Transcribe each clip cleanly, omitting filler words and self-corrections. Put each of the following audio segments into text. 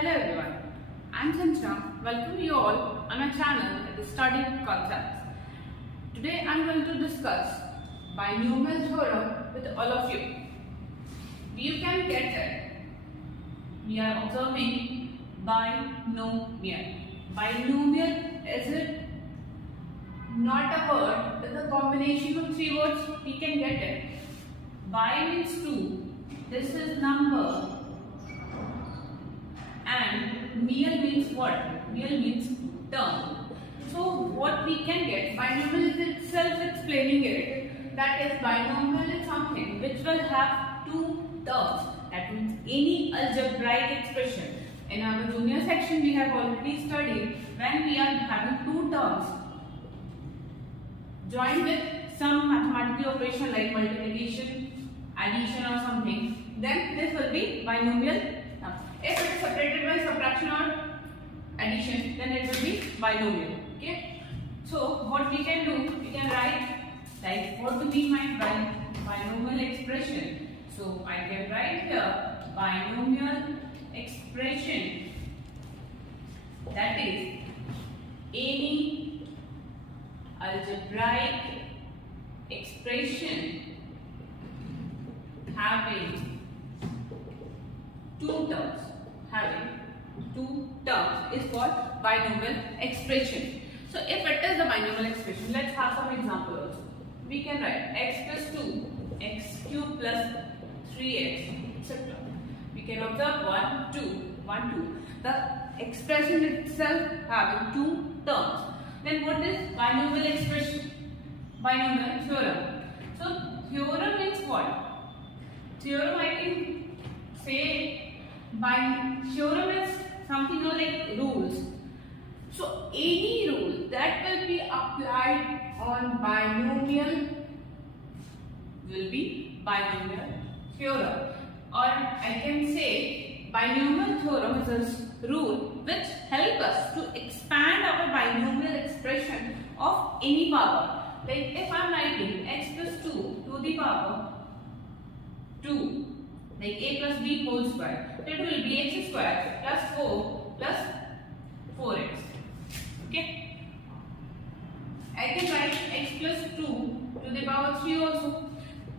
Hello everyone, I'm Sanchana. Welcome you all on my channel at the Study Concepts. Today I'm going to discuss binomial theorem with all of you. You can get it. We are observing binomial. Binomial is it not a word, it's a combination of three words. We can get it. Bi means two. This is number. And meal means what? Meal means term. So what we can get, binomial is itself explaining it. That is, binomial is something which will have two terms. That means any algebraic expression. In our junior section we have already studied when we are having two terms joined with some mathematical operation like multiplication, addition or something, then this will be binomial. If it is separated by subtraction or addition, then it will be binomial. Okay. So what we can do, we can write like what do we mean by binomial expression. So I can write here binomial expression, that is any algebraic expression having two terms. Is called binomial expression. So if it is the binomial expression, let's have some example also. We can write x plus 2, x cube plus 3x, etc. We can observe 1, 2, 1, 2. The expression itself having two terms. Then what is binomial expression? Binomial theorem. So theorem means what? Theorem I can say theorem is something like rules. So any rule that will be applied on binomial will be binomial theorem. Or I can say binomial theorem is a rule which helps us to expand our binomial expression of any power. Like if I am writing x plus 2 to the power 2, like a plus b whole square, it will be x square plus 4 plus 4x. Okay. I can write x plus 2 to the power 3 also.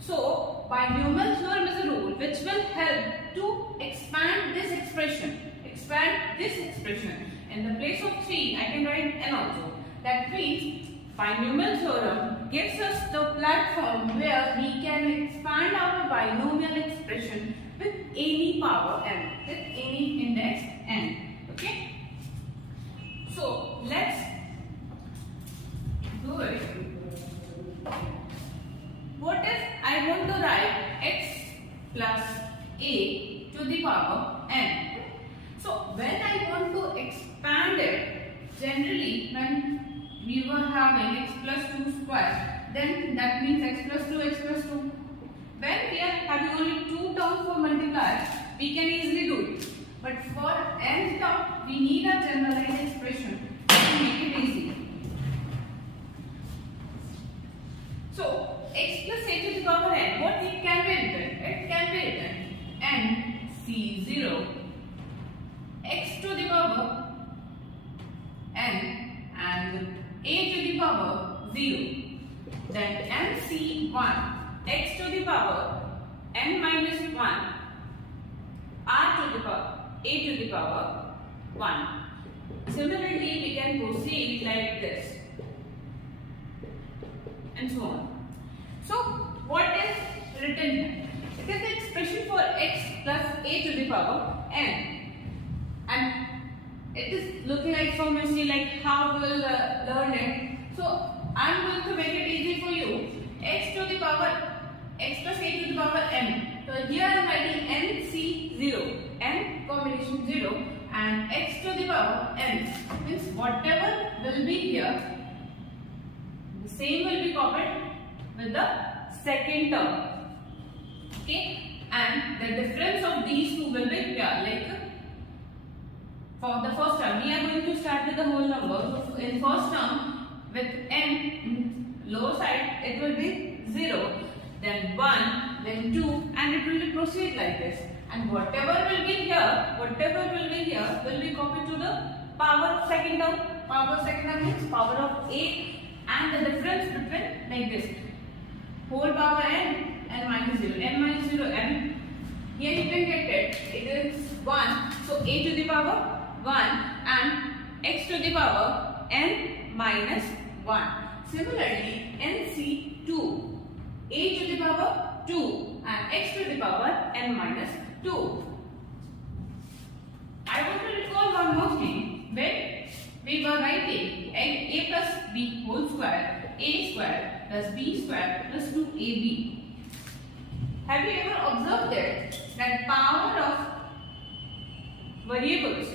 So binomial theorem is a rule which will help to expand this expression. In the place of 3, I can write n also. That means binomial theorem gives us the platform where we can expand our binomial expression with any power n, with any index n. Okay. So let's do it. What if I want to write x plus a to the power n? So when I want to expand it, generally when we were having x plus 2 square, then that means x plus 2, x plus 2. When we are having only two terms for multiply, we can easily do it. But for n term, we need a generalized expression to make it easy. So x plus a to the power n, what it can be written? It can be written n c0 x to the power n and a to the power 0. Then nc1 x to the power n minus 1 r to the power a to the power 1. Similarly, we can proceed like this and so on. So what is written here? It is the expression for x plus a to the power n, and it is looking like so messy, like how we will learn it. So I am going to make it easy for you. X to the power x plus a to the power n. So here I am writing nc0, n combination 0, and x to the power n. Means whatever will be here, the same will be copied with the second term. Okay, and the difference of these two will be here. Like for the first term, we are going to start with the whole number. So in first term, with n lower side, it will be 0, then 1, then 2, and it will proceed like this. And whatever will be here power of second term. Power of second term means power of 8 and the difference between like this. Whole power n minus 0. N minus 0 n. Here you can get it. It is 1. So a to the power 1 and x to the power n minus 1. Similarly, NC 2. A to the power 2 and x to the power n minus 2. I want to recall one more thing. When we were writing a plus b whole square, a square plus b square plus 2ab. Have you ever observed that power of variables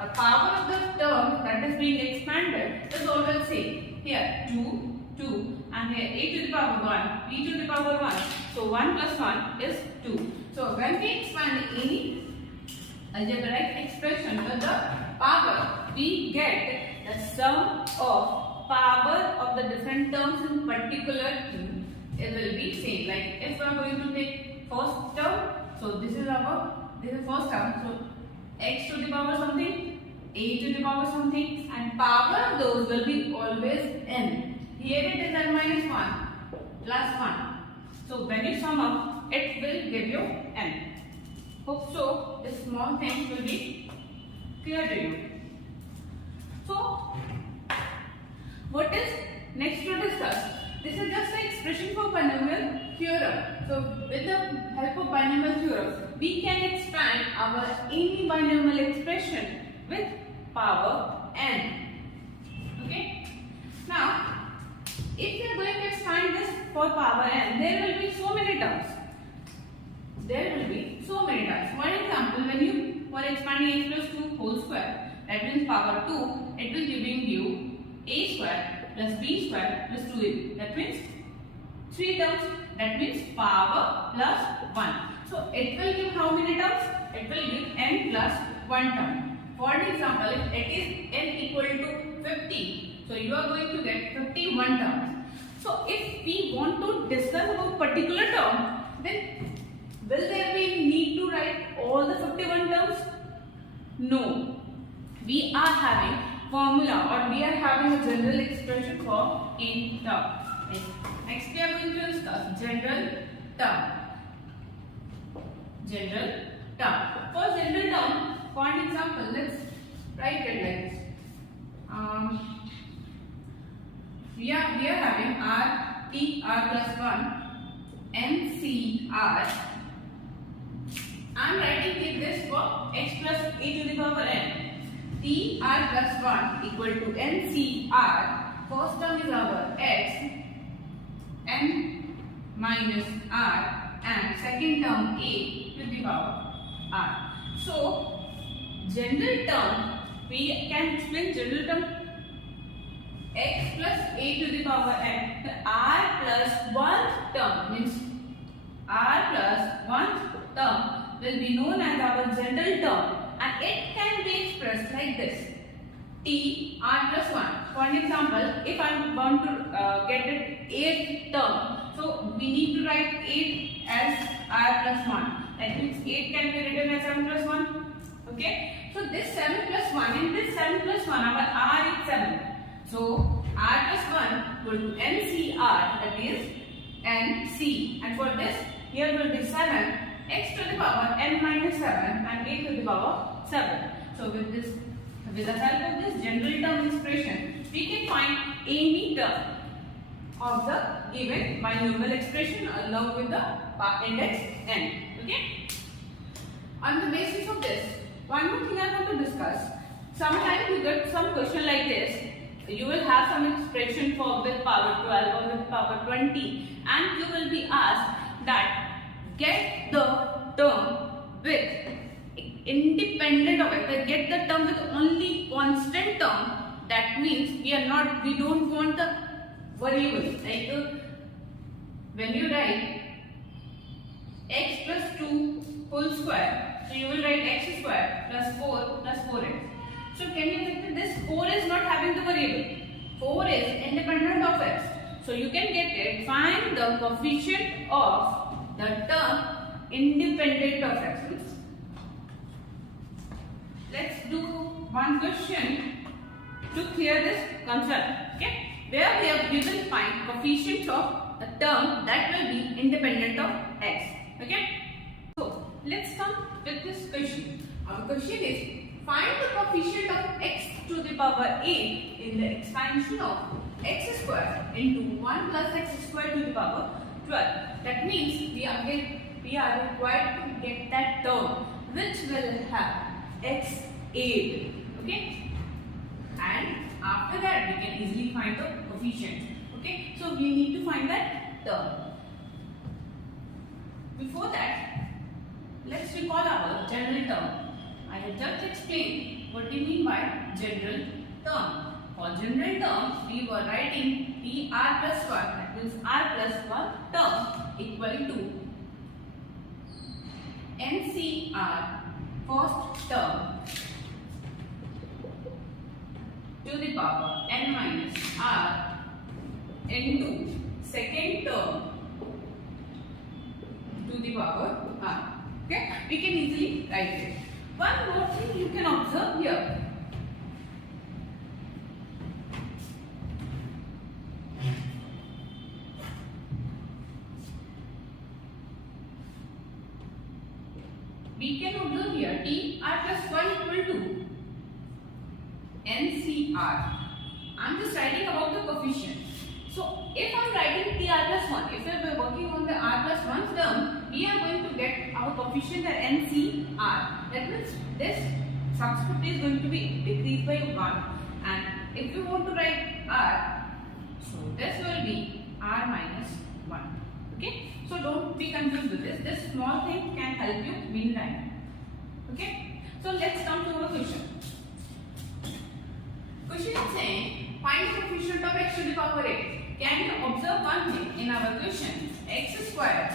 or power of the term that is being expanded is always same. Here 2, 2 and here a to the power 1, b to the power 1. So 1 plus 1 is 2. So when we expand any algebraic expression to the power, we get the sum of power of the different terms in particular. It will be same. Like if we are going to take first term, so this is first term. So x to the power something, a to the power something, and power of those will be always n. Here it is n minus 1 plus 1. So when you sum up, it will give you n. Hope so. This small thing will be clear to you. So what is next to discuss? This is just the expression for binomial theorem. So with the help of binomial theorem, we can expand our any binomial expression with power n. Okay. Now, if you are going to expand this for power n, there will be so many terms. There will be so many terms. For example, when you were expanding a plus 2 whole square, that means power 2, it will giving you a square plus b square plus 2ab. That means 3 terms. That means power plus 1. So it will give how many terms? It will give n plus 1 term. For example, if it is n equal to 50, so you are going to get 51 terms. So if we want to discuss about particular term, then will there be need to write all the 51 terms? No. We are having formula or we are having a general expression for a term. Next we are going to discuss general term. General term. For general term, for an example, let's write it like this. We are having r t r plus 1 n c r. I am writing this for x plus a to the power n. T r plus 1 equal to n c r. First term is our x, n minus r, and second term a to the power r. So, general term, we can explain general term x plus a to the power n. The r plus 1 term means r plus 1 term will be known as our general term, and it can be expressed like this: t r plus 1. For an example, if I want to get it 8th term, so we need to write 8 as r plus 1. That means 8 can be written as 7 plus 1. Okay. So this 7 plus 1 and this 7 plus 1, our r is 7. So r plus 1 equal to ncr, that is nc. And for this, here will be 7. X to the power n minus 7 and a to the power 7. So with the help of this general term expression, we can find any term of the given binomial expression along with the index n. Okay. On the basis of this, one more thing I want to discuss. Sometimes you get some question like this. You will have some expression for with power 12 or with power 20, and you will be asked that get the term with independent of it. Get the term with only constant term. That means we don't want the variables. Like when you write x plus 2 whole square, so you will write x square plus 4 plus 4x. So can you think that this 4 is not having the variable? 4 is independent of x. So you can get it. Find the coefficient of the term independent of x. Let's do one question to clear this concept. Okay, where we have given find coefficients of a term that will be independent of x. Okay, so let's come with this question. Our question is find the coefficient of x to the power a in the expansion of x square into 1 plus x square to the power 12. That means we are required to get that term which will have x8. Okay, and after that we can easily find the coefficient. Okay, so we need to find that term. Before that, let's recall our general term. I have just explained what do you mean by general term. For general term, we were writing TR plus 1, that means R plus 1 term equal to NCR first term to the power n minus r into second term to the power r. Okay, we can easily write it. One more thing you can observe here. We can observe here TR plus 1 equal to NCR. I'm just writing about the coefficient. So if I'm writing TR plus 1, if we are working on the R plus 1 term, we are going to get our coefficient at NCR. That means this subscript is going to be decreased by 1. And if we want to write R, so this will be R minus 1. Okay, so don't be confused with this. This small thing can help you meantime. Okay, so let's come to our question. Question is saying find the coefficient of x to the power 8. Can you observe one thing in our question? X square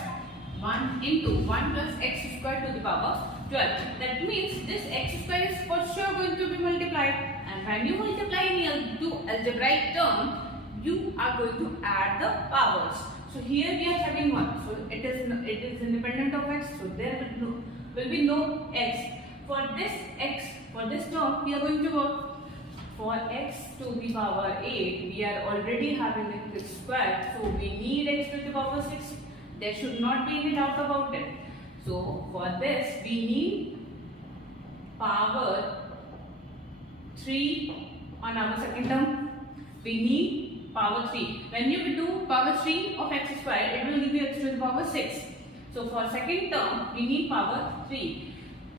1 into 1 plus x square to the power 12. That means this x square is for sure going to be multiplied. And when you multiply in two algebraic term, you are going to add the powers. So here we are having 1. So it is independent of x. So there will be no x. For this term we are going to work. For x to the power 8, we are already having x squared, so we need x to the power 6. There should not be any doubt about it. So for this, we need power 3 on our second term. We need power 3. When you do power 3 of x squared, it will give you x to the power 6. So for second term, we need power 3.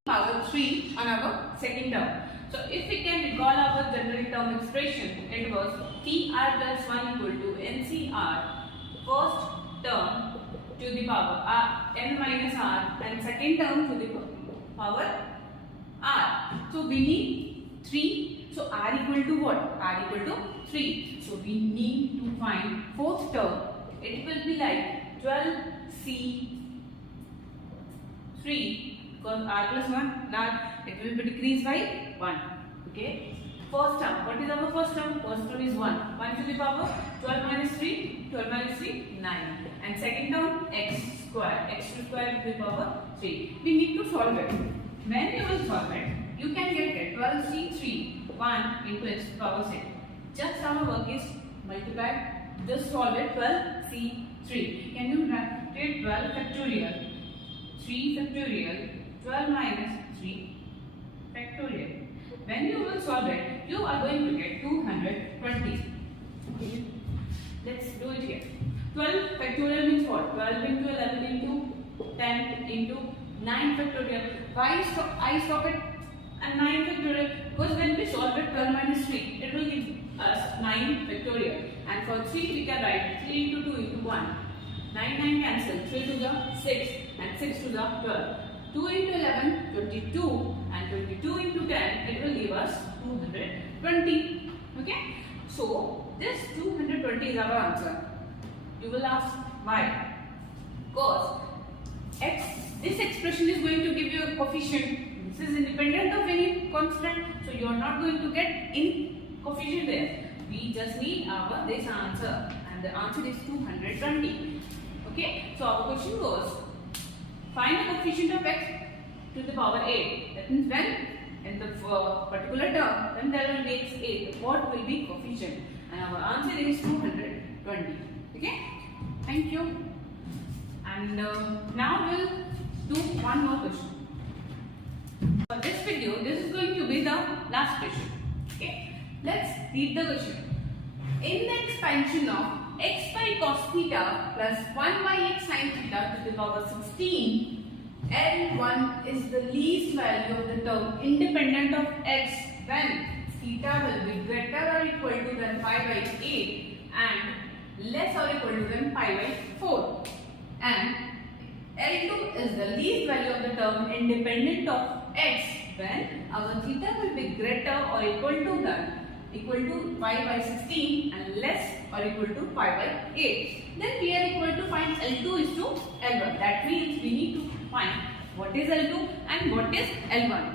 Power 3 on our second term. So if we can recall our general term expression, it was TR plus 1 equal to NCR first term to the power n minus r and second term to the power r. So we need 3. So r equal to what? R equal to 3. So we need to find fourth term. It will be like 12c3 because r plus 1, now it will be decreased by 1. Okay. First term. What is our first term? First term is 1. 1 to the power 12 minus 3. 12 minus 3, 9. And second term x square. X square to the power 3. We need to solve it. When you will solve it, you can get it 12c3 1 into x to the power 6. Just our work is multiplied. Just solve it 12c3. Can you write it 12 factorial? 3 factorial 12 minus 3 factorial. When you will solve it, you are going to get 220. Okay. Let's do it here. 12 factorial means what? 12 into 11 into 10 into 9 factorial. Why I stop it at 9 factorial? Because when we solve it 12 minus 3, it will give us 9 factorial. And for 3 we can write 3 into 2 into 1. 9 cancel. 3 to the 6 and 6 to the 12. 2 into 11, 22 and 22 into 10, it will give us 220. Okay. So, this 220 is our answer. You will ask why? Because this expression is going to give you a coefficient. This is independent of any constant. So, you are not going to get any coefficient there. We just need this answer. And the answer is 220. Okay. So, our question goes, find the coefficient of x to the power 8. That means when in the particular term, then there will be x8. What will be coefficient? And our answer is 220. Okay? Thank you. And now we'll do one more question. For this video, this is going to be the last question. Okay? Let's read the question. In the expansion of x by cos theta plus 1 by x sin theta to the power 16, L1 is the least value of the term independent of x when theta will be greater or equal to than pi by 8 and less or equal to than pi by 4. And L2 is the least value of the term independent of x when our theta will be greater or equal to pi by 16 and less or equal to pi by 8. Then we are equal to find L2 is to L1. That means we need to find what is L2 and what is L1.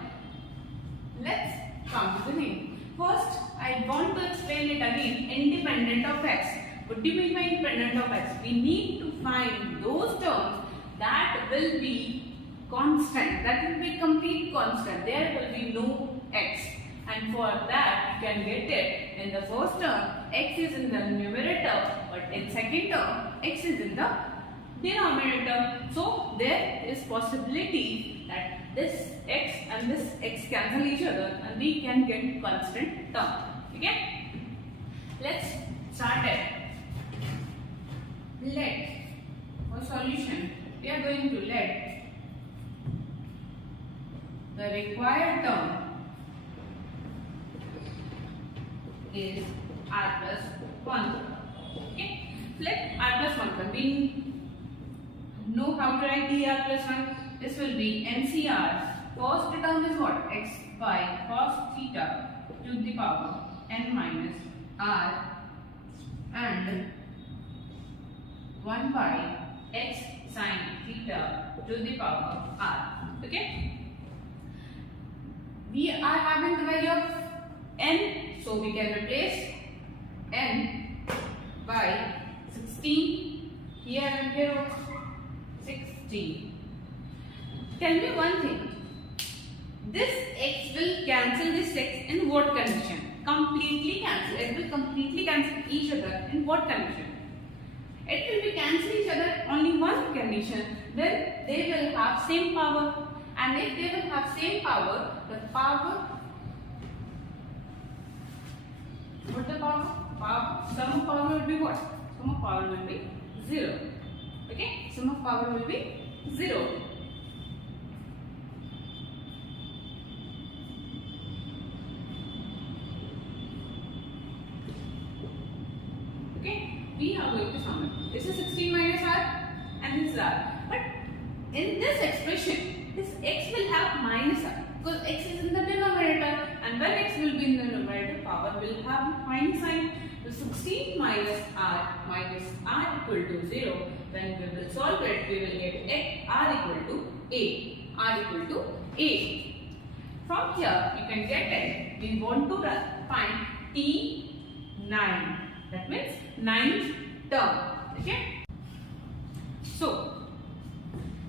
Let's come to the name. First, I want to explain it again. Independent of x. What do you mean by independent of x? We need to find those terms that will be constant. That will be complete constant. There will be no x. And for that, you can get it in the first term, x is in the numerator, but in second term, x is in the denominator. So there is possibility that this x and this x cancel each other and we can get constant term. Okay? Let's start it. Let for solution, we are going to let the required term is r plus 1. Okay? Let r plus 1 come. We know how to write the r plus 1. This will be NCR. First term is what? X by cos theta to the power n minus r and 1 by x sin theta to the power r. Okay? We are having the value of n, so we can replace n by 16 here and here also 16. Tell me one thing. This x will cancel this x in what condition? Completely cancel. It will completely cancel each other in what condition? It will be cancel each other only one condition. Then they will have same power. And if they will have same power, the power, what the power? Sum of power will be what? Sum of power will be 0. Okay? Sum of power will be 0. Okay? We are going to sum it. This is 16 minus r and this is r. But in this expression, this x will have minus r because x is in the denominator, and when x will be in the numerator, power will have minus sign. So 16 minus r equal to 0. When we will solve it, we will get x, r equal to a. R equal to a. From here, you can get it. We want to find T9. That means 9th term. Okay? So,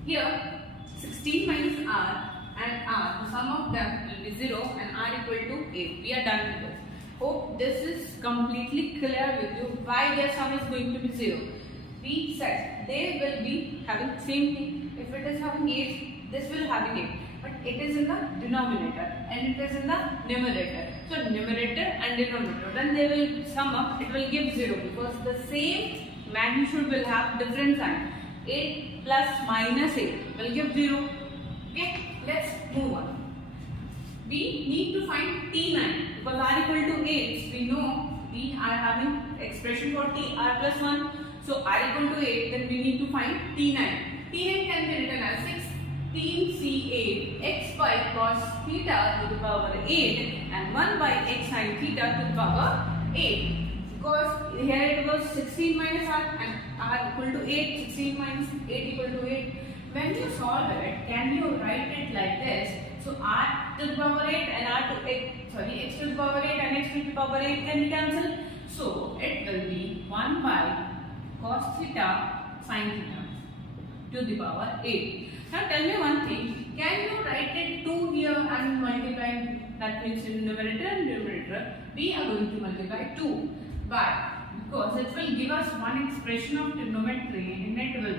here 16 minus r and r, the sum of them will be 0 and r equal to 8. We are done with this. Hope this is completely clear with you why their sum is going to be 0. We said they will be having same thing. If it is having 8, this will having 8. But it is in the denominator and it is in the numerator. So numerator and denominator, when they will sum up, it will give 0 because the same magnitude will have different sign. 8 plus minus 8 will give 0. Okay, let's move on. We need to find T9 because r equal to 8. We know we are having expression for t r plus 1. So r equal to 8, then we need to find T9. T9 can be written as 16c8 x by cos theta to the power 8 and 1 by x sin theta to the power 8. Because here it was 16 minus r and r equal to 8. 16 minus 8 equal to 8. When you solve it, can you write it like this? So r to the power 8 and x to the power 8 and x to the power 8 can be cancelled. So it will be 1 by cos theta sin theta to the power 8. Now tell me one thing. Can you write it 2 here and multiply that means in numerator and numerator we are going to multiply 2. But because it will give us one expression of trigonometry and it will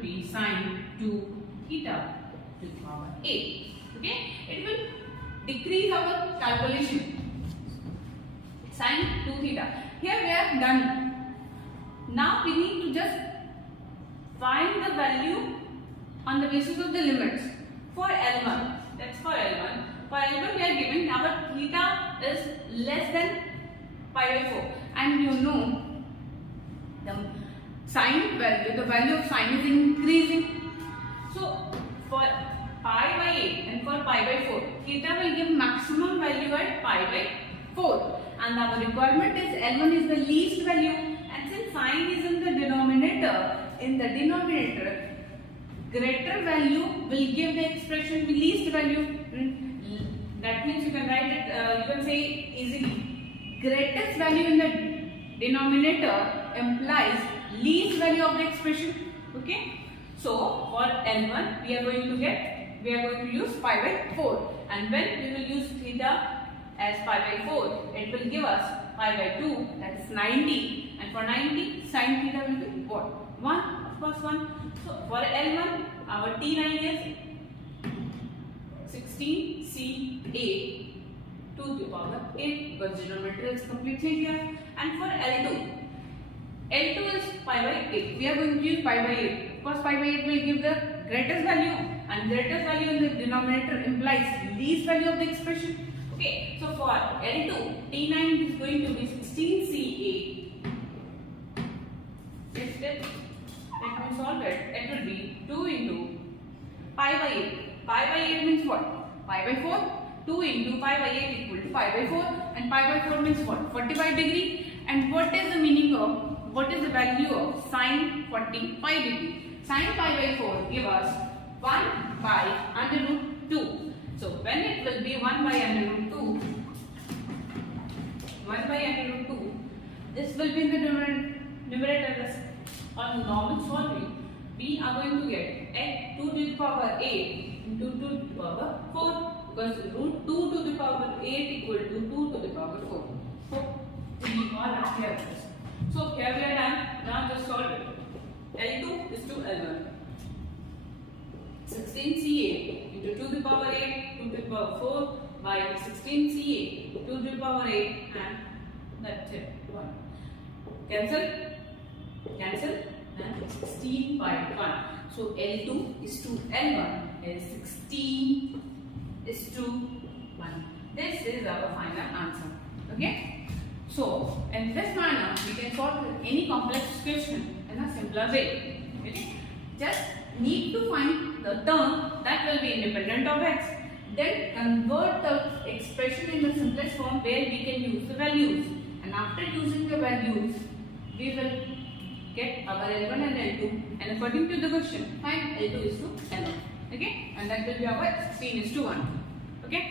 be sine 2 theta to the power 8. Okay, it will decrease our calculation. Sine 2 theta. Here we are done. Now we need to just find the value on the basis of the limits for L1. That's for L1. For L1 we are given our theta is less than pi by 4, and you know the sine value, the value of sine is increasing. So for pi by 8 and for pi by 4, theta will give maximum value at pi by 4, and our requirement is L1 is the least value, and since sine is in the denominator, greater value will give the expression the least value. That means you can write it, you can say easily, greatest value in the denominator implies least value of the expression. Okay, so for L1 we are going to use pi by 4, and when we will use theta as pi by 4, it will give us pi by 2, that is 90, and for 90 sin theta will be what? 1, of course 1. So for L1 our T9 is 16C8 to the power 8, because denominator is completely clear. And for L2 is pi by 8. We are going to use pi by 8 because pi by 8 will give the greatest value, and greatest value in the denominator implies least value of the expression. Okay, so for L2, T9 is going to be 16C8. Let me solve it. It will be 2 into pi by 8. Pi by 8 means what? Pi by 4. 2 into pi by 8 equal to pi by 4. And pi by 4 means what? 45 degree. And what is the meaning of, what is the value of sine 45 degree? Sine pi by 4 give us 1 by under root 2. So when it will be 1 by under root 2, 1 by under root 2, this will be in the numerator. On normal solving, we are going to get x 2 to the power 8 into 2 to the power 4, because root 2 to the power 8 equal to 2 to the power 4. So we all are here. So here we are done. Now just solve it. L2 is to L1. 16C8 into 2 to the power 8 to the power 4 by 16C8 2 to the power 8, and that's it. 1. Cancel, and 16 by 1. So L2 is to L1 is 16 is to 1. This is our final answer. Okay. So in this manner we can solve any complex question in a simpler way. Okay. Just need to find the term that will be independent of x. Then convert the expression in the simplest form where we can use the values. And after using the values, we will get our L1 and L2. And according to the question, find L2 is to L1. Okay? And that will be our 16 is to 1.